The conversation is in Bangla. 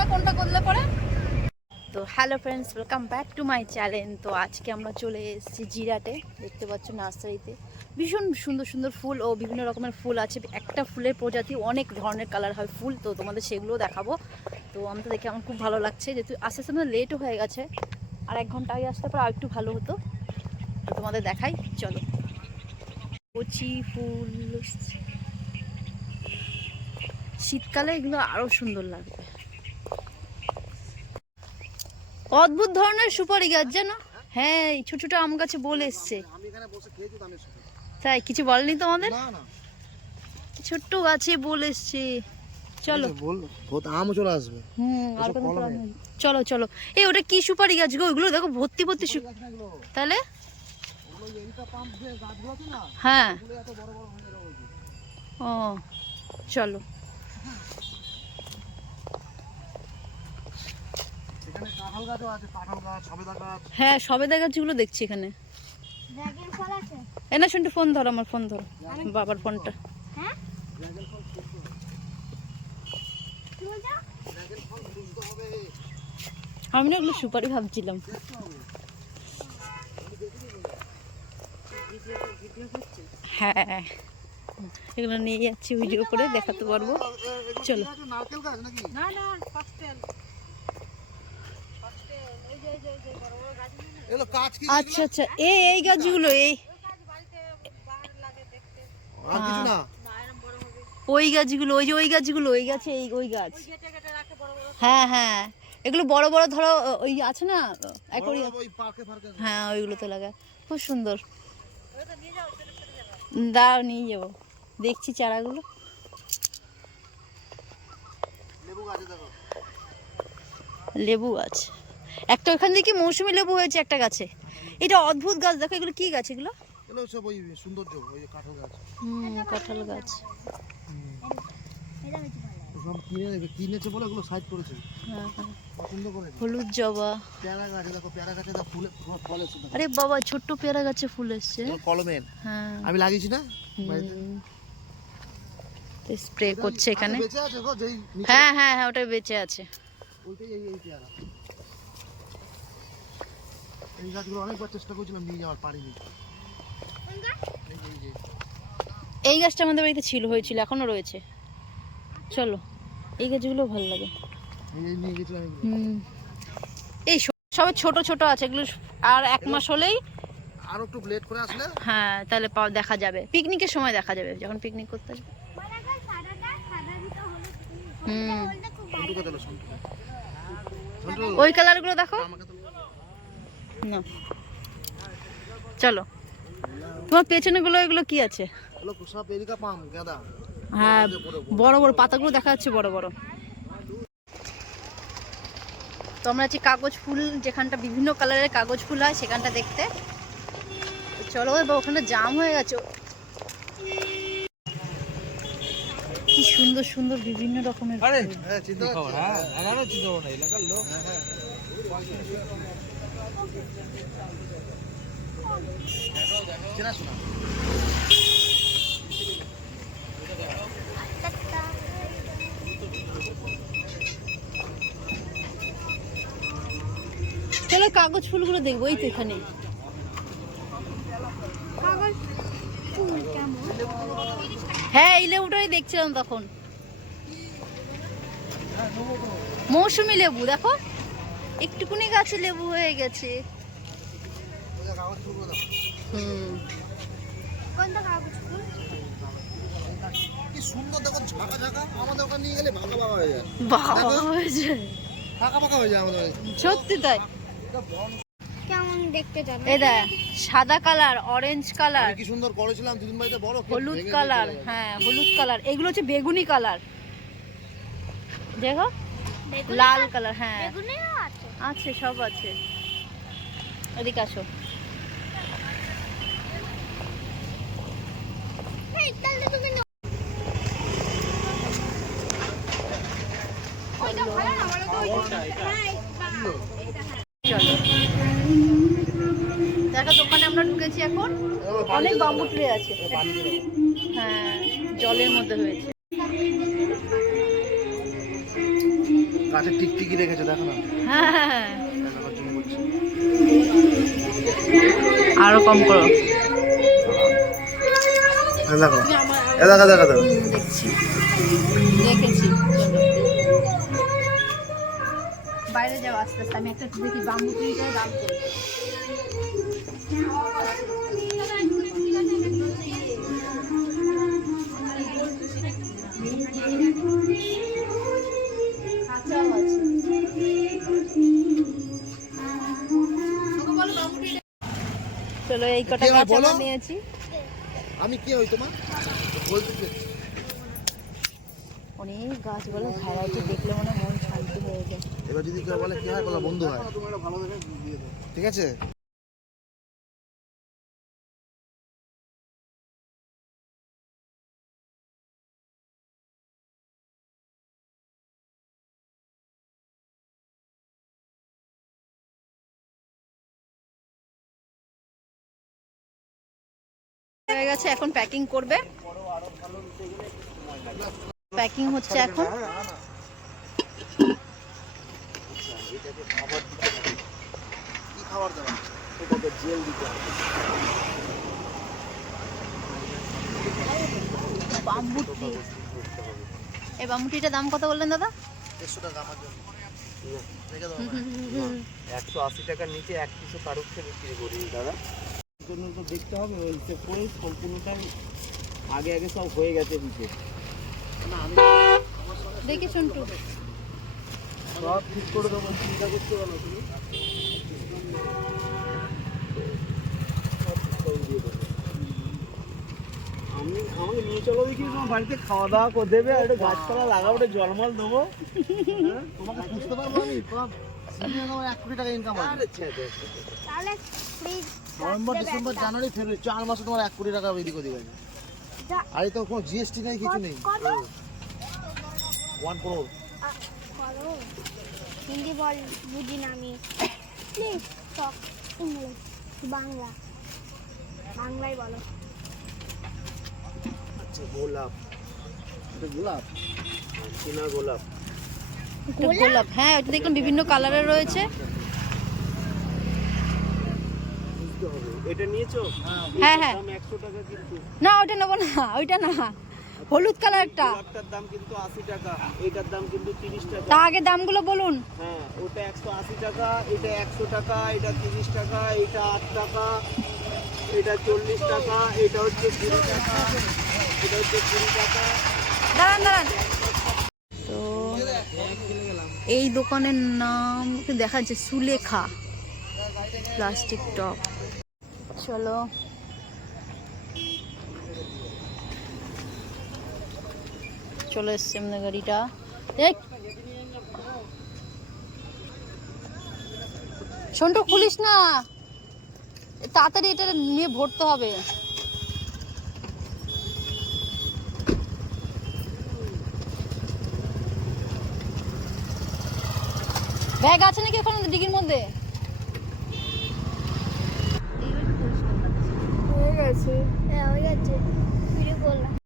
না কোনটা করলে পরে? তো hello friends welcome back to my channel তো আজকে আমরা চলে এসেছি জিরাটে, দেখতে পাচ্ছ নার্সারিতে। ভীষণ সুন্দর সুন্দর ফুল ও বিভিন্ন রকমের ফুল আছে। একটা ফুলের প্রজাতি অনেক ধরনের কালার হয় ফুল, তো তোমাদের সেগুলোও দেখাবো। তো আমি তো দেখে আমার খুব ভালো লাগছে, যেহেতু আস্তে আস্তে আমাদের লেটও হয়ে গেছে। আর এক ঘণ্টা আগে আসতে পর, আর একটু ভালো হতো। তোমাদের দেখাই, চলো। কচি ফুল শীতকালে এগুলো আরও সুন্দর লাগবে। অদ্ভুত ধরনের সুপারি গাছ জানো? হ্যাঁ এই ছোট ছোট আম গাছে বলে এসছে। তাই কিছু বলেনি তোমাদের? ছোট্ট গাছে বলে এসছে। চলো। বল বহুত আম চলে আসবে। হুম আর কোনো। চলো চলো। এই ওটা কি সুপারি গাছ গো? ওগুলো দেখো ভর্তি ভর্তি তাহলে? হ্যাঁ। ও চলো এখানে কাঁঠাল গাছও আছে কাঁঠাল গাছ সবেদা গাছ হ্যাঁ সবেদা গাছগুলো দেখছি এখানে। এ না শুনটু ফোন ধরো আমার ফোন ধরো। বাবার ফোনটা। হ্যাঁ? আমি না ওগুলো সুপারি ভাবছিলাম। হ্যাঁ। এগুলো নিয়ে যাচ্ছি ভিডিও করে দেখাতে পারব। চলো। নারকেল গাছ নাকি? না না আচ্ছা আচ্ছা এই এই গাছগুলো এই। ওই গাছগুলো ওই যে ওই গাছগুলো ওই গাছে এই ওই গাছ। হ্যাঁ হ্যাঁ। এগুলো বড় বড় ধরো ওই আছে না হ্যাঁ ওইগুলো তো লাগা খুব সুন্দর। দাও নিয়ে যাব। দেখছি চারাগুলো। লেবু গাছ। একটা ওখান থেকে মৌসুমি লেবু হয়েছে একটা গাছে? এটা অদ্ভুত গাছ দেখো এগুলো কি গাছ এগুলো? এগুলো সব ওই সৌন্দর্য ওই কাঁঠাল গাছ। হুম কাঁঠাল গাছ। সব কিনে কিনেছে বলে এগুলো সাইড করেছে। হ্যাঁ হ্যাঁ। পছন্দ করে হলুদ জবা। পেয়ারা গাছে দেখো পেয়ারা গাছে দেখো ফুলে ফল এসে দেখো আরে বাবা ছোট্ট পেয়ারা গাছে ফুল এসছে। কলমের। হ্যাঁ। আমি লাগিয়েছি না। স্প্রে করছে এখানে। হ্যাঁ হ্যাঁ হ্যাঁ ওটা বেঁচে আছে। ওইটাই এই এই পেয়ারা। এই গাছগুলো অনেকবার চেষ্টা করছিলাম নিয়ে যাওয়ার পারিনি। এই গাছটা আমাদের বাড়িতে ছিল হয়েছিল এখনও রয়েছে। চলো এই গাছগুলো ভালো লাগে। এই এই নিয়ে গেছিলাম এগুলো। হুম। এই স- সবে ছোট ছোট আছে এগুলো আর এক মাস হলেই আর একটু লেট করে আসলে? হ্যাঁ তাহলে দেখা যাবে। পিকনিকের সময় দেখা যাবে যখন পিকনিক করতে আসবে। মানে একটা সাদাটা সাদা দিতে হলুদ হুম। ওই কালারগুলো দেখো। আমাকে না। চলো। তোমার পেছনে গুলো এগুলো কি আছে? হ্যাঁ বড় বড় পাতাগুলো দেখা যাচ্ছে বড় বড়। তো আমরা আছি কাগজ ফুল যেখানটা বিভিন্ন কালারের কাগজ ফুল হয় সেখানটা দেখতে। চলো এবার ওখানে জাম হয়ে গেছে। কি সুন্দর সুন্দর বিভিন্ন রকমের ফুল। চিন্তা করছি এগারো চিন্তা করো না এলাকার লোক চেনাশোনা চলো কাগজ ফুলগুলো দেখব, এই তো এখানে হ্যাঁ এই লেবুটাই দেখছিলাম তখন মৌসুমি লেবু, দেখো একটুকুনি গাছে লেবু হয়ে গেছে। ওই যে কাগজ ফুলগুলো দেখো হুম কোনটা কাগজ ফুল কি সুন্দর দেখো ঝাঁকা ঝাঁকা আমাদের ওখানে নিয়ে গেলে ভাঙা ভাঙা হয়ে যায়। বাবা হয়েছে ফাঁকা ফাঁকা হয়ে যায় আমাদের। সত্যি তাই। কেমন দেখতে এই দেখ সাদা কালার অরেঞ্জ কালার। কি সুন্দর করেছিলাম দুদিন বাড়িতে বড় হলুদ কালার হ্যাঁ হলুদ কালার। এগুলো হচ্ছে বেগুনি কালার। দেখো? লাল কালার হ্যাঁ। বেগুনিও আছে। আছে, সব আছে। এদিকে আসো। দোকানে আমরা ঢুকেছি এখন। অনেক আছে। হ্যাঁ জলের মধ্যে হয়েছে। গাছের টিকটিকি রেখেছে দেখো না। হ্যাঁ আরও কম করো। দেখো। দেখো দেখো দেখো। দেখছি। দেখেছি বাইরে যাও আস্তে আস্তে আমি একটা দেখি বাম্বু ট্রিটার দাম এই কটা গাছ আমরা নিয়েছি। আমি কে হই তোমার? বলতে? অনেক গাছগুলো ভ্যারাইটি দেখলে মনে হয় মন শান্তি হয়ে যায়। এবার যদি কেউ বলে কি হয় বলা বন্ধু হয়। ঠিক আছে? হয়ে গেছে, এখন প্যাকিং করবে। প্যাকিং হচ্ছে এখন। এই বাম্বু দাম কত বললেন দাদা? দেড়শো টাকা একশো আশি টাকার নিচে এক কারোর থেকে বিক্রি করি দাদা। জন্য তো দেখতে হবে ওই হিসেব করে সম্পূর্ণটাই আগে আগে সব হয়ে গেছে হিসেব দেখি শুনটু সব ঠিক করে দেবো চিন্তা করতে পারো তুমি। আমি আমাকে নিয়ে চলো দেখি তোমার বাড়িতে খাওয়া দাওয়া করে দেবে আর একটা গাছপালা লাগাবো একটা জলমল দেবো। তোমাকে বুঝতে পারব আমি? তোমার হয় নভেম্বর ডিসেম্বর জানুয়ারি ফেব্রুয়ারি চার মাসে তোমার এক কোটি টাকা এদিক ওদিক আছে আর তো কোনো জিএসটি নেই কিছু নেই ওয়ান করোড় আ, করো হিন্দি বল বাংলা বাংলায় বলো আচ্ছা গোলাপ গোলাপ গোলাপ গোলাপ? হ্যাঁ ওটা দেখলাম বিভিন্ন কালারের রয়েছে। হ্যাঁ। হ্যাঁ দাম একশো টাকা কিন্তু। না ওটা নেব না ওইটা না। হলুদ কালারটা। গোলাপটার দাম কিন্তু আশি টাকা এটার দাম কিন্তু তিরিশ টাকা। তা আগে দামগুলো বলুন। হ্যাঁ ওটা একশো আশি টাকা এটা একশো টাকা এটা তিরিশ টাকা এটা আট টাকা এটা চল্লিশ টাকা এটা হচ্ছে কুড়ি টাকা এটা হচ্ছে কুড়ি টাকা। দাঁড়ান দাঁড়ান। এই দোকানের নাম দেখা যাচ্ছে? Sulekha plastic top. চলো। চলে এসছে আমাদের গাড়িটা। সন্টু খুলিস না। তাড়াতাড়ি এটা নিয়ে ভরতে হবে। ব্যাগ আছে নাকি ওখানে ডিগির মধ্যে? হয়ে গেছে। হ্যাঁ হয়ে গেছে। ফিরে করলাম।